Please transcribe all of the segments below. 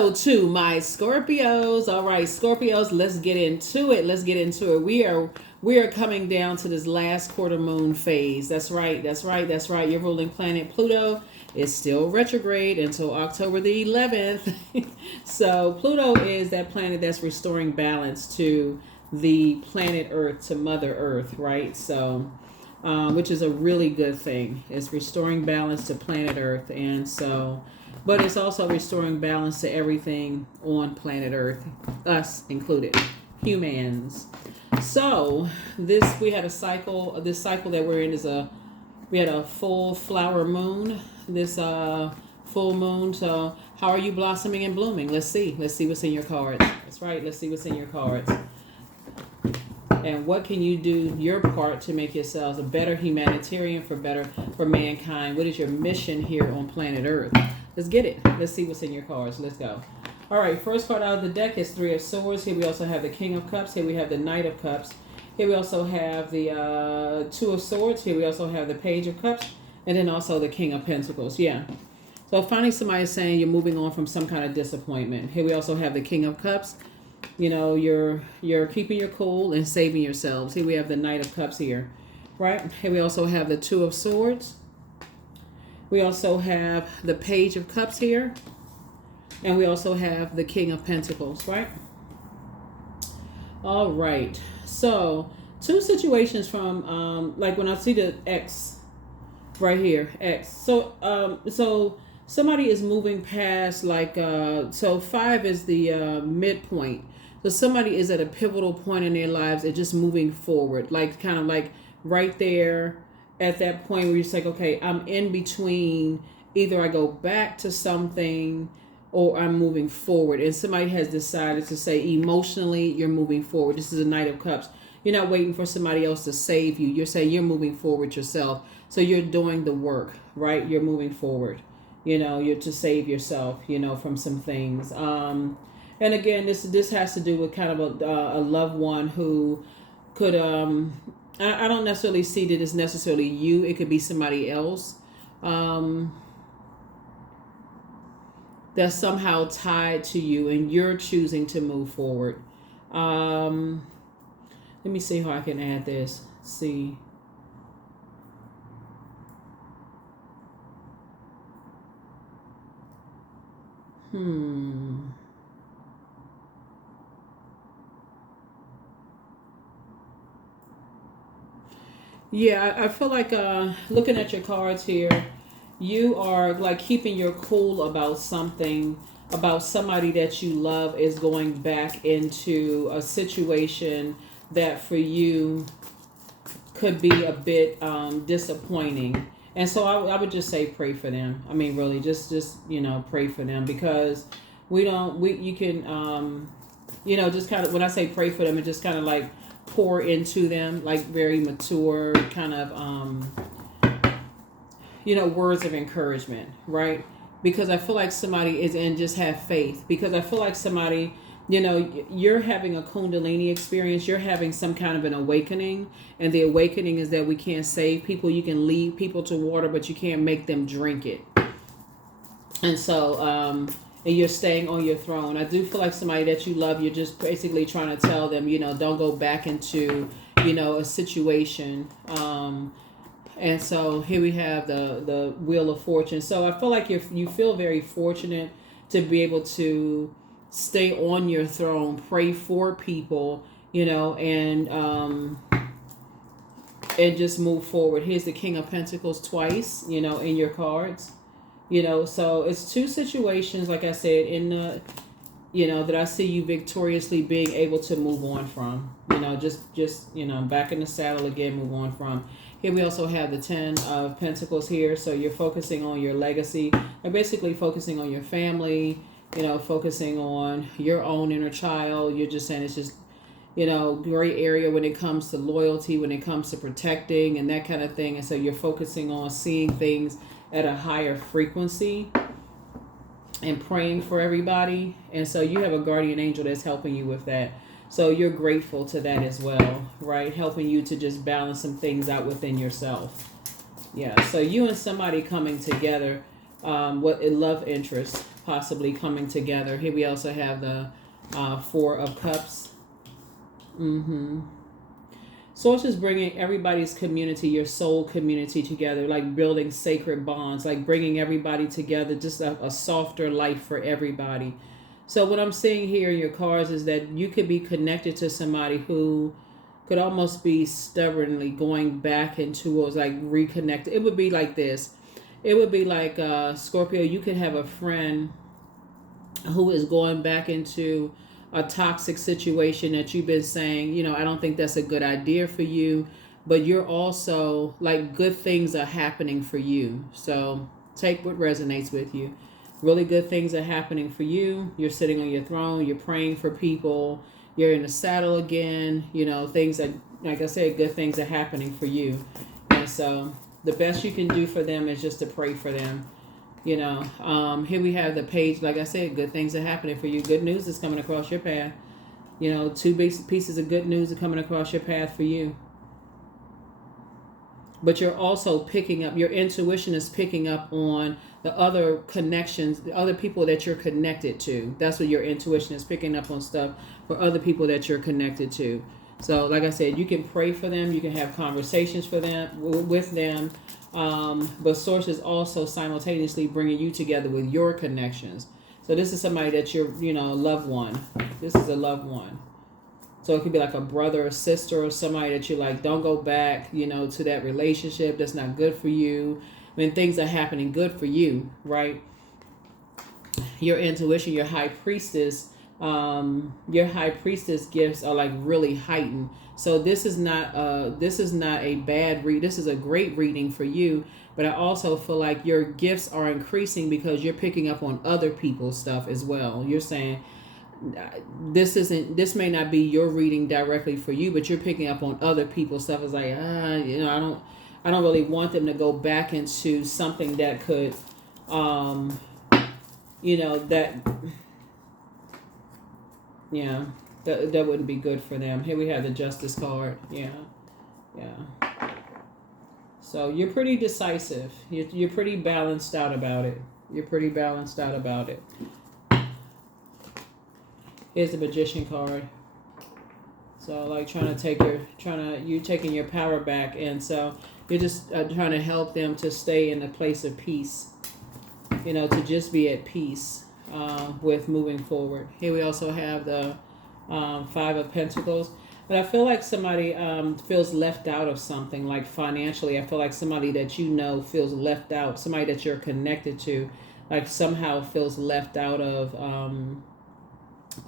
Hello to my Scorpios. All right, Scorpios, let's get into it. We are coming down to this last quarter moon phase. That's right. Your ruling planet Pluto is still retrograde until October the 11th. So Pluto is that planet that's restoring balance to the planet Earth, to Mother Earth, right? So which is a really good thing. It's restoring balance to planet Earth, and so, but it's also restoring balance to everything on planet Earth, us included, humans. So we had a cycle. This cycle that we're in is we had a full flower moon. This full moon. So how are you blossoming and blooming? Let's see what's in your cards. That's right. Let's see what's in your cards. And what can you do your part to make yourselves a better humanitarian for mankind? What is your mission here on planet Earth? Let's get it. Let's see what's in your cards. Let's go. All right, first card out of the deck is Three of Swords. Here we also have the King of Cups. Here we have the Knight of Cups. Here we also have the Two of Swords. Here we also have the Page of Cups. And then also the King of Pentacles. Yeah. So finally somebody is saying you're moving on from some kind of disappointment. Here we also have the King of Cups. You know, you're keeping your cool and saving yourselves. Here we have the Knight of Cups here, right? Here we also have the Two of Swords. We also have the Page of Cups here. And we also have the King of Pentacles, right? All right. So, two situations from, like when I see the X right here, X. So somebody is moving past, like, so 5 is the midpoint. So somebody is at a pivotal point in their lives and just moving forward, like kind of like right there at that point where you're just like, okay, I'm in between. Either I go back to something or I'm moving forward. And somebody has decided to say emotionally, you're moving forward. This is a Knight of Cups. You're not waiting for somebody else to save you. You're saying you're moving forward yourself. So you're doing the work, right? You're moving forward. You know, you're to save yourself, you know, from some things. And again, this has to do with kind of a loved one who could, I don't necessarily see that it's necessarily you. It could be somebody else that's somehow tied to you and you're choosing to move forward. Let me see how I can add this. Let's see. Yeah, I feel like looking at your cards here, you are like keeping your cool about something, about somebody that you love is going back into a situation that for you could be a bit disappointing. And so I would just say pray for them. I mean, really, just you know, pray for them, because you can, you know, just kind of, when I say pray for them, it just kind of like pour into them, like very mature kind of, you know, words of encouragement, right? Because I feel like somebody is in, just have faith, because I feel like somebody, you know, you're having a Kundalini experience. You're having some kind of an awakening. And the awakening is that we can't save people. You can lead people to water, but you can't make them drink it. And so, and you're staying on your throne. I do feel like somebody that you love, you're just basically trying to tell them, you know, don't go back into, you know, a situation. And so here we have the Wheel of Fortune. So I feel like you feel very fortunate to be able to stay on your throne, pray for people, you know, and just move forward. Here's the King of Pentacles twice, you know, in your cards, you know. So it's two situations, like I said, in the, you know, that I see you victoriously being able to move on from, you know, just you know, back in the saddle again, move on from. Here we also have the 10 of Pentacles here. So you're focusing on your legacy, and basically focusing on your family, you know, focusing on your own inner child. You're just saying it's just, you know, gray area when it comes to loyalty, when it comes to protecting and that kind of thing. And so you're focusing on seeing things at a higher frequency and praying for everybody. And so you have a guardian angel that's helping you with that. So you're grateful to that as well, right? Helping you to just balance some things out within yourself. Yeah, so you and somebody coming together, what a love interest, possibly coming together. Here we also have the Four of Cups. Source is bringing everybody's community, your soul community together, like building sacred bonds, like bringing everybody together, just a softer life for everybody. So what I'm seeing here in your cards is that you could be connected to somebody who could almost be stubbornly going back into, or like reconnected. It would be like this. It would be like Scorpio, you could have a friend who is going back into a toxic situation that you've been saying, you know, I don't think that's a good idea for you, but you're also like good things are happening for you. So take what resonates with you. Really good things are happening for you. You're sitting on your throne, you're praying for people, you're in the saddle again, you know, things that, like I said, good things are happening for you. And so the best you can do for them is just to pray for them. You know, here we have the page. Like I said, good things are happening for you. Good news is coming across your path. You know, two pieces of good news are coming across your path for you. But you're also picking up, your intuition is picking up on the other connections, the other people that you're connected to. That's what your intuition is picking up on, stuff for other people that you're connected to. So like I said, you can pray for them. You can have conversations for them, with them. But Source is also simultaneously bringing you together with your connections. So this is somebody that you're, you know, a loved one. This is a loved one. So it could be like a brother or sister or somebody that you're like, don't go back, you know, to that relationship. That's not good for you. When things are happening good for you, right? Your intuition, your high priestess gifts are like really heightened. So this is not a bad read. This is a great reading for you. But I also feel like your gifts are increasing because you're picking up on other people's stuff as well. You're saying this may not be your reading directly for you, but you're picking up on other people's stuff. It's like, you know, I don't really want them to go back into something that could, you know, that, yeah, that wouldn't be good for them. Here we have the Justice card. Yeah. So you're pretty decisive. You're pretty balanced out about it. Here's the Magician card. So like you're taking your power back, and so you're just trying to help them to stay in a place of peace. You know, to just be at peace with moving forward. Here we also have the Five of Pentacles. But I feel like somebody feels left out of something, like financially. I feel like somebody that you know feels left out. Somebody that you're connected to, like somehow feels left out of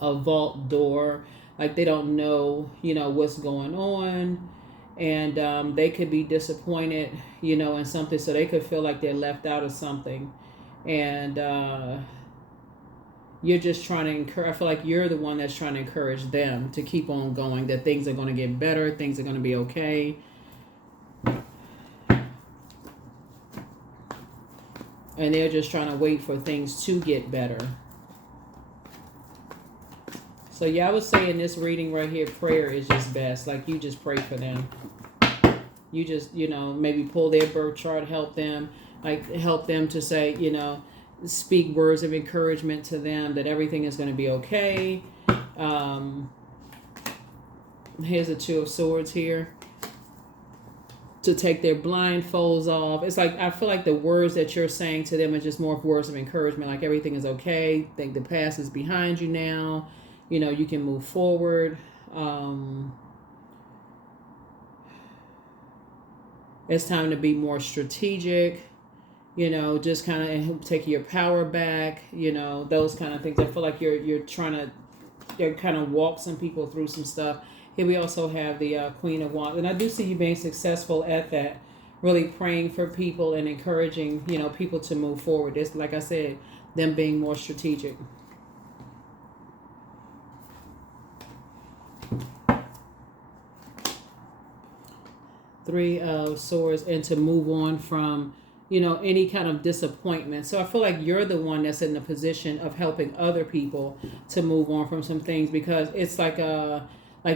a vault door. Like they don't know, you know, what's going on. And they could be disappointed, you know, in something. So they could feel like they're left out of something. And you're just trying to encourage. I feel like you're the one that's trying to encourage them to keep on going, that things are going to get better, things are going to be okay. And they're just trying to wait for things to get better. So yeah, I would say in this reading right here, prayer is just best. Like you just pray for them. You just, you know, maybe pull their birth chart, help them to say, you know, speak words of encouragement to them that everything is going to be okay. Here's the Two of Swords here. To take their blindfolds off. It's like, I feel like the words that you're saying to them are just more of words of encouragement. Like everything is okay. Think the past is behind you now. You know, you can move forward. It's time to be more strategic. You know, just kind of take your power back, you know, those kind of things. I feel like you're trying to kind of walk some people through some stuff. Here we also have the Queen of Wands. And I do see you being successful at that, really praying for people and encouraging, you know, people to move forward. It's like I said, them being more strategic. Three of Swords, and to move on from, you know, any kind of disappointment. So I feel like you're the one that's in the position of helping other people to move on from some things, because it's like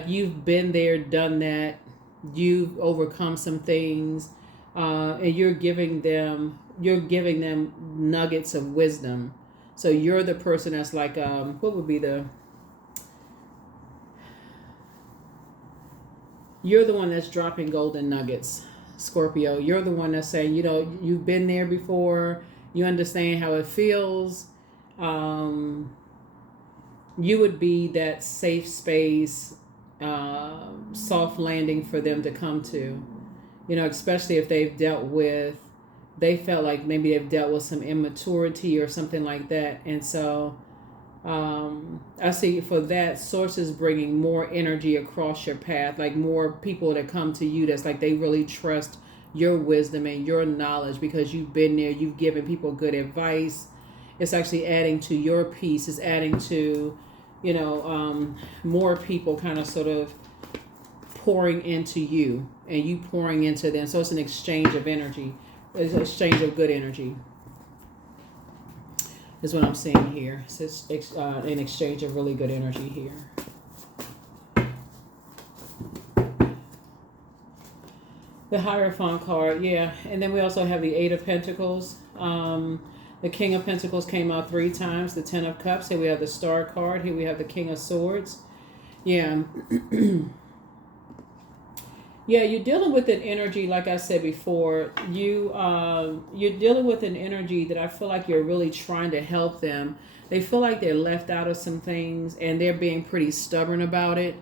you've been there, done that, you've overcome some things, and you're giving them nuggets of wisdom. So you're the person that's like, what would be the, you're the one that's dropping golden nuggets, Scorpio. You're the one that's saying, you've been there before. You understand how it feels. You would be that safe space, soft landing for them to come to. Especially if they felt like maybe they've dealt with some immaturity or something like that. And so I see for that, sources bringing more energy across your path, like more people that come to you that's like they really trust your wisdom and your knowledge because you've been there, you've given people good advice. It's actually adding to your peace. It's adding to, more people kind of sort of pouring into you and you pouring into them. So it's an exchange of energy. It's an exchange of good energy. Is what I'm seeing here. It's an exchange of really good energy here. The Hierophant card, yeah. And then we also have the Eight of Pentacles. The King of Pentacles came out 3 times. The Ten of Cups. Here we have the Star card. Here we have the King of Swords. Yeah. Yeah, you're dealing with an energy, like I said before, you're dealing with an energy that I feel like you're really trying to help them. They feel like they're left out of some things and they're being pretty stubborn about it.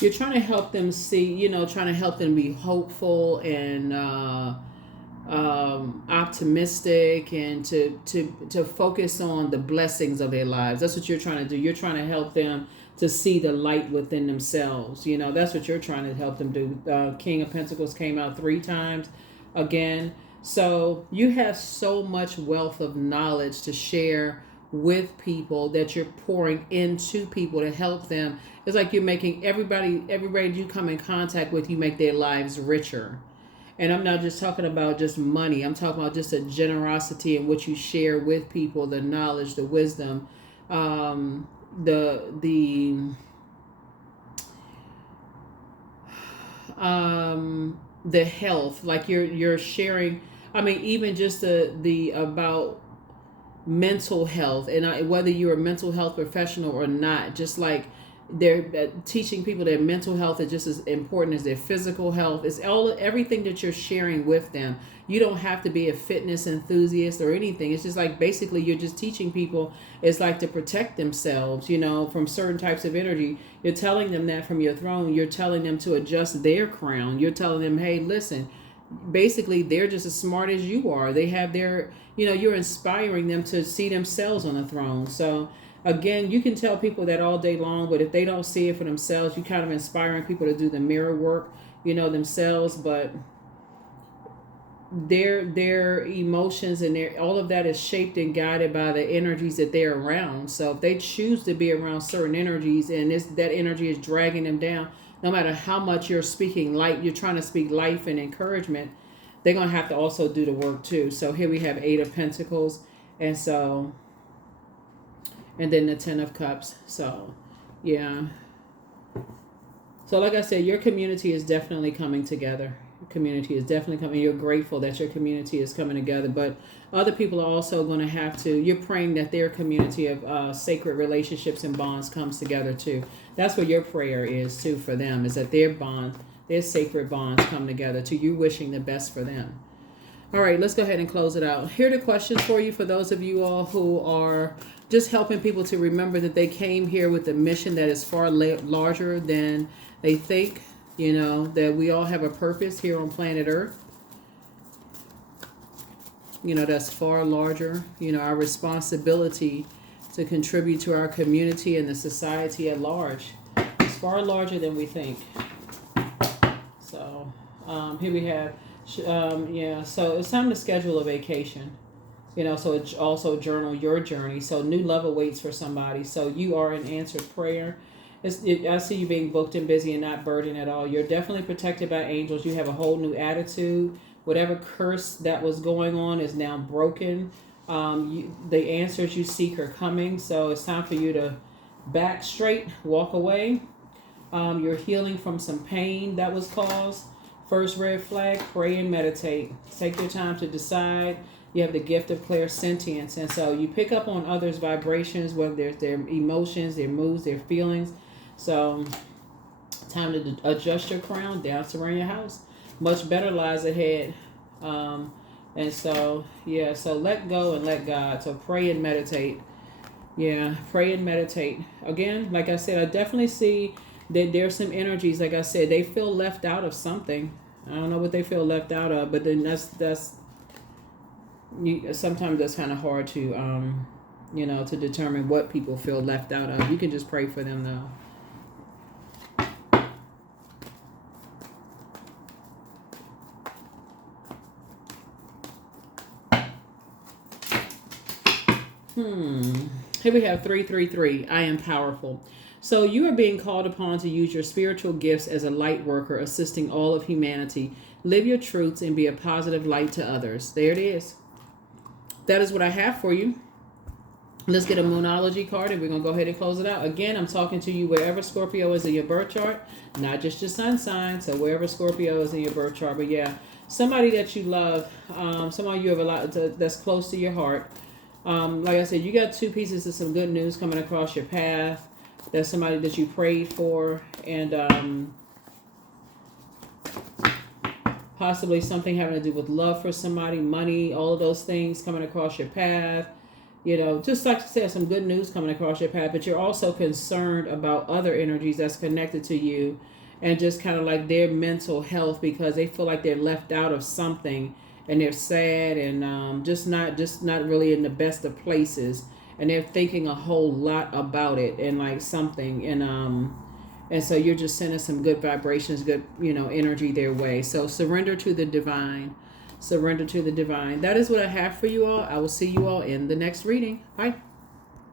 You're trying to help them see, trying to help them be hopeful and optimistic and to focus on the blessings of their lives. That's what you're trying to do. You're trying to help them to see the light within themselves. That's what you're trying to help them do. King of Pentacles came out 3 times again. So you have so much wealth of knowledge to share with people that you're pouring into people to help them. It's like you're making everybody you come in contact with, you make their lives richer. And I'm not just talking about just money. I'm talking about just a generosity in what you share with people, the knowledge, the wisdom, the health. Like you're sharing. I mean, even just the about mental health, and whether you're a mental health professional or not, just like they're teaching people that mental health is just as important as their physical health. It's everything that you're sharing with them. You don't have to be a fitness enthusiast or anything. It's just like basically you're just teaching people it's like to protect themselves, from certain types of energy. You're telling them that from your throne. You're telling them to adjust their crown. You're telling them, hey, listen, basically they're just as smart as you are. They have their, you're inspiring them to see themselves on the throne. So again, you can tell people that all day long, but if they don't see it for themselves, you kind of inspiring people to do the mirror work, themselves. But their emotions and all of that is shaped and guided by the energies that they're around. So if they choose to be around certain energies and that energy is dragging them down, no matter how much you're speaking light, you're trying to speak life and encouragement, they're going to have to also do the work too. So here we have 8 of Pentacles. And so... and then the 10 of Cups. So, yeah. So, like I said, your community is definitely coming together. Your community is definitely coming. You're grateful that your community is coming together. But other people are also going to have to, you're praying that their community of sacred relationships and bonds comes together too. That's what your prayer is too for them, is that their sacred bonds come together too. You wishing the best for them. All right, let's go ahead and close it out. Here are the questions for you, for those of you all who are just helping people to remember that they came here with a mission that is far larger than they think, that we all have a purpose here on planet Earth. That's far larger. Our responsibility to contribute to our community and the society at large is far larger than we think. So here we have, so it's time to schedule a vacation. So it's also journal your journey. So new love awaits for somebody. So you are an answered prayer. I see you being booked and busy and not burdened at all. You're definitely protected by angels. You have a whole new attitude. Whatever curse that was going on is now broken. The answers you seek are coming. So it's time for you to back straight, walk away. You're healing from some pain that was caused First red flag, pray and meditate. Take your time to decide. You have the gift of clairsentience. And so you pick up on others' vibrations, whether it's their emotions, their moods, their feelings. So time to adjust your crown, dance around your house. Much better lies ahead. And so, yeah, so let go and let God. So pray and meditate. Yeah, pray and meditate. Again, like I said, I definitely see that there's some energies, like I said, they feel left out of something. I don't know what they feel left out of, but then sometimes that's kind of hard to, to determine what people feel left out of. You can just pray for them, though. Here we have 333. I am powerful. So you are being called upon to use your spiritual gifts as a light worker, assisting all of humanity. Live your truths and be a positive light to others. There it is. That is what I have for you. Let's get a Moonology card and we're going to go ahead and close it out. Again, I'm talking to you wherever Scorpio is in your birth chart, not just your sun sign. So wherever Scorpio is in your birth chart. But yeah, somebody that you love, somebody you have a lot that's close to your heart. Like I said, you got two pieces of some good news coming across your path. There's somebody that you prayed for, and possibly something having to do with love for somebody, money, all of those things coming across your path. Just like I said, some good news coming across your path, but you're also concerned about other energies that's connected to you and just kind of like their mental health because they feel like they're left out of something. And they're sad and just not really in the best of places, and they're thinking a whole lot about it and like something, and so you're just sending some good vibrations, good energy their way. So surrender to the divine. Surrender to the divine. That is what I have for you all. I will see you all in the next reading. Bye.